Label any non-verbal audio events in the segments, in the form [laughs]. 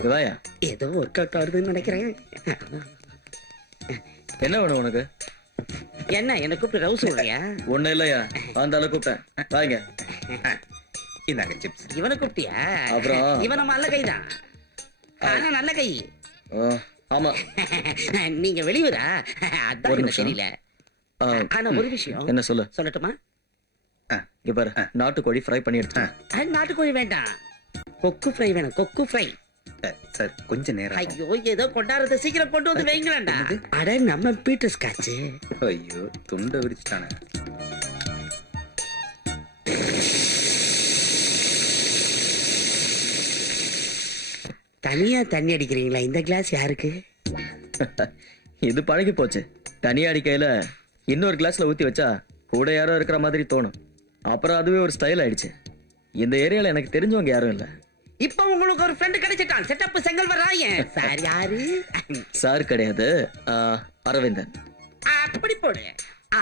இதாயா ஏதோ work out ஆகுதுன்னு நினைக்கிறேன். என்ன வேணும் உனக்கு? என்ன என்ன கூப்பிட்டு ரவுஸ் சொல்றியா? ஒண்ணு இல்லையா? அந்த அளவு கூப்பிட்டேன். வாங்க. இந்தாங்க சிப்ஸ் இவனை கூப்பிட்டியா? அப்புறம்? இவன் நல்ல கைதான். ஆனா நல்ல கை. ஆமா. நீங்க வெளியூரா? அதான். தெரியல. ஆனா ஒரு விஷயம். என்ன சொல்லு? சொல்லட்டுமா? இங்க பாரு. நாட்டுக்கோழி ஃப்ரை பண்ணி எடுத்துட்டேன் நாட்டுக்கோழி வேண்டாம். கொக்கு ஃப்ரை வேணும். கொக்கு ஃப்ரை சார் கொஞ்சம் நேரம். ஐயோ ஏதோ கொண்டாடுறத. சீக்கிரம் கொண்டு வந்து வைங்களேன்டா. அட நம்ம பீட்டர் ஸ்காட்ச். ஐயோ துண்டை விரிச்சிட்டானே. தனியா தண்ணி அடிக்கிறீங்களா? இந்த கிளாஸ் யாருக்கு? [laughs] இது பழகி போச்சு. தனி அடிக்கையில இன்னொரு கிளாஸ்ல ஊத்தி வச்சா கூட யாரோ இருக்கிற மாதிரி தோணும். அப்புறம் அதுவே ஒரு ஸ்டைல் ஆயிடுச்சு. இந்த ஏரியால எனக்கு தெரிஞ்சவங்க யாரும் இல்ல. இப்ப உங்களுக்கு ஒரு ஃப்ரெண்ட் கிடைச்சிட்டான். செட்டப் செங்கல் வராயன் சார் யாரு? சார் கிடையாது. அரவிந்தன். அப்படி போடு.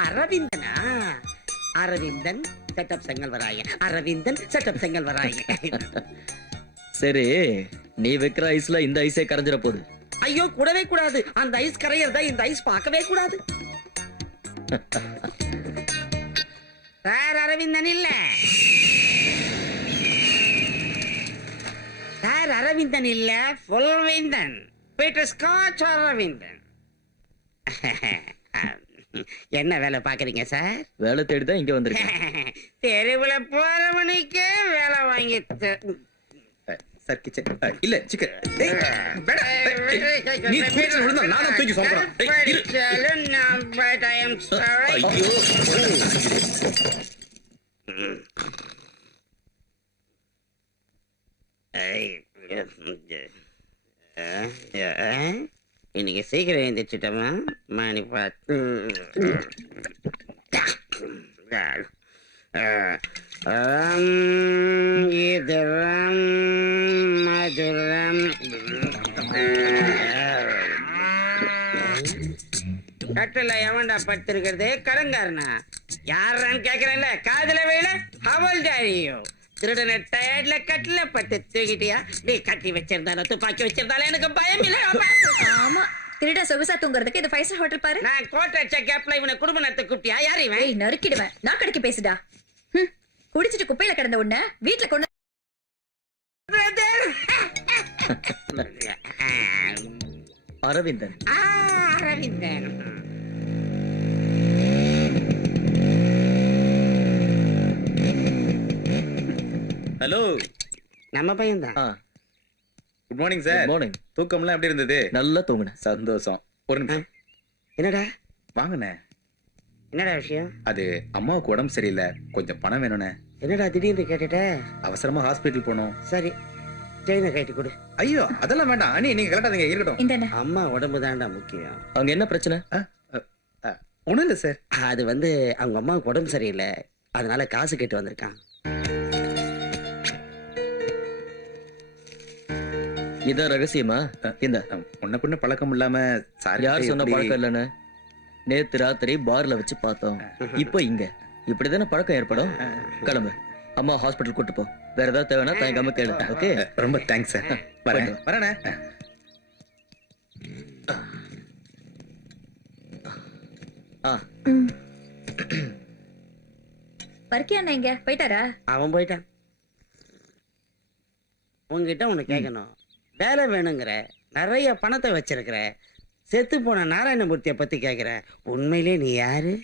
அரவிந்தனா? அரவிந்தன் செட்டப் செங்கல் வராயன் அரவிந்தன் செட்டப் செங்கல் வராயன் சரி நீ வைக்கிற ஐஸ்ல இந்த ஐஸே கரைஞ்சிட போகுது ஐயோ கூடவே கூடாது. அந்த ஐஸ் கரையறத இந்த ஐஸ் பார்க்கவே கூடாது. [laughs] சார் அரவிந்தன் இல்ல. சார் அரவிந்தன் இல்ல புல்வேந்தன். Peter Scotch Aravindan? [laughs] என்ன வேலை பாக்குறீங்க சார் வேலை தேடி தான் இங்க வந்திருக்கேன். [laughs] தெருவுல போறவனுக்கே வேலை வாங்கி சார் கிச்சன் இல்ல சிக்கன் நீ விழுந்தா நானும் தூக்கி சொல்றேன். ஐயோ. இன்னைக்கு சீக்கிரம் எழுந்திரிச்சிட்டோமா? மணி பார்த்து இதுரம் மதுரம் கட்டில எவன்டா படுத்திருக்கிறது? கடங்காரனா? யாரான்னு கேக்குறேன்ல வேணா அவள் ஹவல்தாரியோ திருடன டயர்ட்ல கட்டில பட்டு தூக்கிட்டியா? நீ கட்டி வச்சிருந்தாலும் துப்பாக்கி வச்சிருந்தாலும் எனக்கு பயம் இல்ல. ஆமா. திருட சொகுசா தூங்குறதுக்கு இது ஃபைவ் ஸ்டார் ஹோட்டல் பாரு. நான் கோட்டை அடிச்ச கேப்ல இவனை குடும்ப நடத்த கூப்பிட்டியா? யார் இவன்? ஏய் நறுக்கிடுவேன். நான் கடைக்கு பேசுடா. ஹம், குடிச்சிட்டு குப்பையில கிடந்த உன்ன வீட்ல கொண்டு [laughs] அரவிந்தன். ஆ, அரவிந்தன். ஹலோ. நம்ம பையன்தான். ஆ. குட் மார்னிங் சார் மார்னிங் தூக்கம்லாம் எப்படி இருந்தது? நல்லா தூங்குனேன் சந்தோஷம். ஒரு நிமிஷம். என்னடா? வாங்கண்ணே. என்னடா விஷயம்? அது அம்மாவுக்கு உடம்பு சரியில்லை. கொஞ்சம் பணம் வேணும்ண்ணே. என்னடா திடீர்னு கேட்டுட்ட? அவசரமா ஹாஸ்பிட்டல் போகணும். சரி. செயினை கட்டி கொடு. ஐயோ அதெல்லாம் வேண்டாம். அண்ணி நீங்க கரெக்டாக இருக்கட்டும். அம்மா உடம்பு தான்டா முக்கியம். அங்க என்ன பிரச்சனை? ஒன்றும் இல்லை சார் அது வந்து அவங்க அம்மாவுக்கு உடம்பு சரியில்லை. அதனால காசு கேட்டு வந்திருக்கான். இதான் ரகசியமா? இந்த முன்ன பின்ன பழக்கம் இல்லாம சார் யார் சொன்ன பழக்கம் இல்லைன்னு? நேத்து ராத்திரி பார்ல வச்சு பார்த்தோம். இப்போ இங்க. இப்படிதானே பழக்கம் ஏற்படும்? கிளம்பு. அம்மா ஹாஸ்பிட்டல் கூட்டு போ. வேற ஏதாவது தேவைன்னா தயங்காம கேளு. ஓகே? ரொம்ப தேங்க்ஸ் சார் வரேன். வரேண்ணே ஆ. பருக்கியா அண்ணா இங்க? போயிட்டாரா? அவன் போயிட்டான். உங்ககிட்ட ஒண்ணு கேட்கணும் வேலை வேணுங்கிற நிறைய பணத்தை வச்சிருக்கிற செத்து போன நாராயணமூர்த்தியை பத்தி கேக்குற. உண்மையிலே நீ யாரு?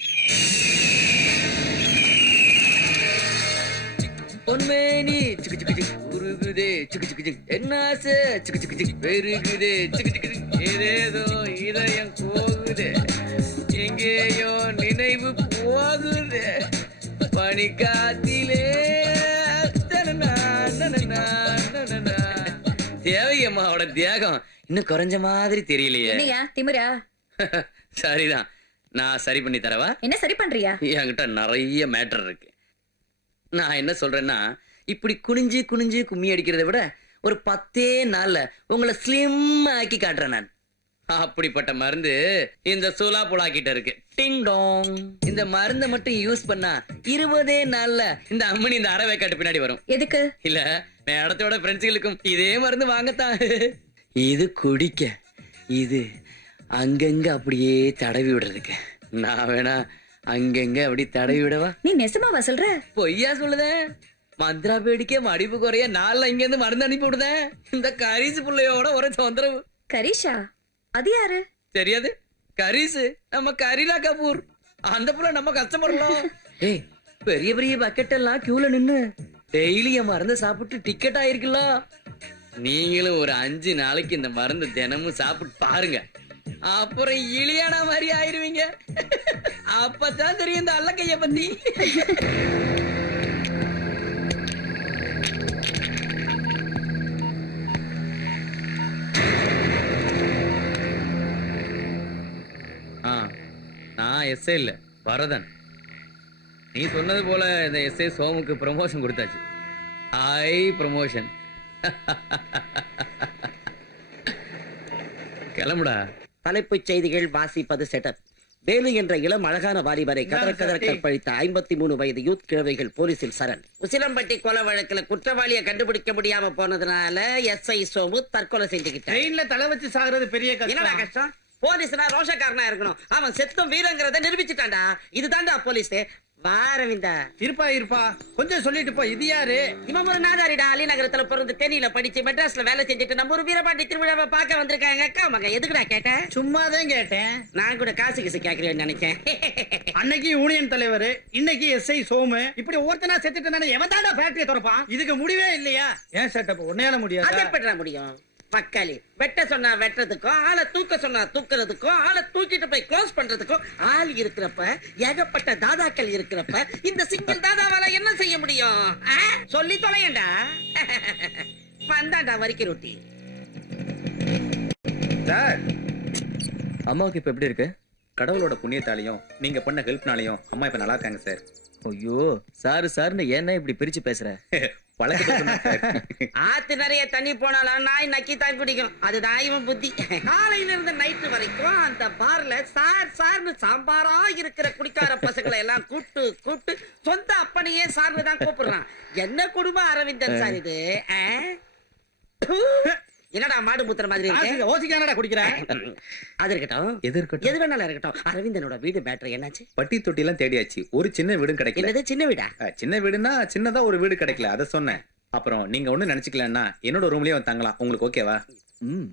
பொன்மேனி சிக்கு சிக்கு சிக்கு உருகுதே சிக்கு சிக்கு சிக்கு. என்ன ஆசை? சிக்கு சிக்கு சிக்கு பெருகுதே சிக்கு சிக்கு சிக்கு. ஏதேதோ இதயம் போகுதே எங்கேயோ நினைவு போகுதே. பனிக்காத்திலே தேவையம்மாவோட தியாகம். இன்னும் குறைஞ்ச மாதிரி தெரியலையே. என்னையா [laughs] சரிதான். நான் சரி பண்ணி தரவா? என்ன சரி பண்றியா? என்கிட்ட நிறைய மேட்டர் இருக்கு. நான் என்ன சொல்றேன்னா இப்படி குனிஞ்சு குனிஞ்சு கும்மி அடிக்கிறதை விட ஒரு பத்தே நாள்ல உங்களை ஸ்லிம் ஆக்கி காட்டுறேன் நான். அப்படிப்பட்ட மருந்து இந்த சூலா புலா கிட்ட இருக்கு. டிங் டாங் இந்த மருந்தை மட்டும் யூஸ் பண்ணா இருபதே நாள்ல இந்த அம்மனி இந்த அறவை காட்டு பின்னாடி வரும். எதுக்கு? இல்ல மேடத்தோட ஃப்ரெண்ட்ஸுகளுக்கும் இதே மருந்து வாங்கத்தான். இது குடிக்க இது அங்கங்க அப்படியே தடவி விடுறதுக்கு. நான் வேணா அங்கங்க அப்படி தடவி விடவா? நீ நெசமாவா சொல்ற? பொய்யா சொல்லுதேன் மந்திரா பேடிக்க மடிப்பு குறைய நாள்ல இங்க இருந்து மருந்து அனுப்பி விடுதேன் இந்த கரிசு புள்ளையோட ஒரு தொந்தரவு. கரீஷா அது யாரு? தெரியாது. கரிசு. நம்ம கரீலா கபூர். அந்த புள்ள நம்ம கஸ்டமர்லாம் ஏய் பெரிய பெரிய பக்கெட் எல்லாம் கியூல நின்னு டெய்லி என் மருந்து சாப்பிட்டு டிக்கெட் ஆயிருக்குல்ல? நீங்களும் ஒரு அஞ்சு நாளைக்கு இந்த மருந்து தினமும் சாப்பிட்டு பாருங்க. அப்புறம் இலியான மாதிரி ஆயிருவீங்க. அப்பதான் தெரியும் இந்த அல்லக்கைய பத்தி. நான் எஸ்ஏ இல்ல பரதன். நீ சொன்னது போல இந்த எஸ்ஏ சோமுக்கு ப்ரமோஷன் கொடுத்தாச்சு. ஹை ப்ரமோஷன் [laughs] கிளம்புடா. தலைப்புச் செய்திகள் வாசிப்பது செட்டப் வேலு என்ற இளம் அழகான வாலிபரை கதற கதற கற்பழித்த ஐம்பத்தி மூணு வயது யூத் கிழவைகள் போலீசில் சரண். உசிலம்பட்டி கொலை வழக்குல குற்றவாளியை கண்டுபிடிக்க முடியாம போனதுனால எஸ்ஐ சோமு தற்கொலை செஞ்சுக்கிட்டான் ட்ரெயின்ல தலை வச்சு சாகுறது பெரிய கஷ்டம்? போலீஸ்னா ரோஷக்காரனா இருக்கணும். அவன் செத்தும் வீரங்கிறத நிரூபிச்சுட்டான்டா. இதுதான்டா போலீஸ். வாரவிந்தா இருப்பா இருப்பா. கொஞ்சம் சொல்லிட்டு போ. இது யாரு? இவன் ஒரு நாதாரிடா. அலிநகரத்துல பிறந்து தேனியில படிச்சு மெட்ராஸ்ல வேலை செஞ்சுட்டு நம்ம ஒரு வீரபாண்டி திருவிழாவை பார்க்க வந்திருக்காங்க. அக்கா மகன் எதுக்குடா கேட்டேன் சும்மா தான் கேட்டேன். நான் கூட காசு கிசு கேக்குறேன்னு நினைச்சேன். [laughs] அன்னைக்கு யூனியன் தலைவர் இன்னைக்கு எஸ்ஐ சோமு. இப்படி ஒருத்தனா செத்துட்டு எவன் தாண்டா ஃபேக்டரியை திறப்பான்? இதுக்கு முடிவே இல்லையா? ஏன் செட்டப் உன்னையால முடியாது? முடியும்? பக்காளி வெட்ட சொன்னா வெட்டுறதுக்கும் ஆளை தூக்க சொன்னா தூக்குறதுக்கும் ஆளை தூக்கிட்டு போய் க்ளோஸ் பண்றதுக்கும் ஆள் இருக்கிறப்ப ஏகப்பட்ட தாதாக்கள் இருக்கிறப்ப இந்த சிங்கிள் தாதாவால என்ன செய்ய முடியும்? சொல்லி தொலையண்டா. [laughs] வந்தாண்டா வரிக்கை ரொட்டி. சார். அம்மாவுக்கு இப்ப எப்படி இருக்கு? கடவுளோட புண்ணியத்தாலையும் நீங்க பண்ண ஹெல்ப்னாலையும் அம்மா இப்ப நல்லா இருக்காங்க சார். ஐயோ சாரு சார்னு என்ன இப்படி பிரிச்சு பேசுற. [laughs] [laughs] ஆத்து நிறைய தண்ணி போனாலும் நாய் நக்கி தான் குடிக்கும். அதுதான் இவன் புத்தி. காலையில இருந்து நைட்டு வரைக்கும் அந்த பார்ல சார் சார்னு சாம்பாரா இருக்கிற குடிக்கார பசங்களை எல்லாம் கூட்டு கூட்டு சொந்த அப்பனையே சார்னு தான் கூப்பிடுறான். என்ன குடும்பம் அரவிந்தன் சார் இது! என்னடா மாடு மூத்திர மாதிரி இருக்கு? ஓசிக்கானடா குடிக்கிறேன் [laughs] அது இருக்கட்டும். எது இருக்கட்டும்? எது வேணாலும் இருக்கட்டும். அரவிந்தனோட வீடு பேட்டரி என்னாச்சு? பட்டி தொட்டி எல்லாம் தேடியாச்சு. ஒரு சின்ன வீடும் கிடைக்கல. என்னது சின்ன வீடா? சின்ன வீடுனா சின்னதா ஒரு வீடு கிடைக்கல. அத சொன்னேன். அப்புறம் நீங்க ஒண்ணு நினைச்சுக்கலன்னா என்னோட ரூம்லயே வந்து தங்கலாம். உங்களுக்கு ஓகேவா ம்.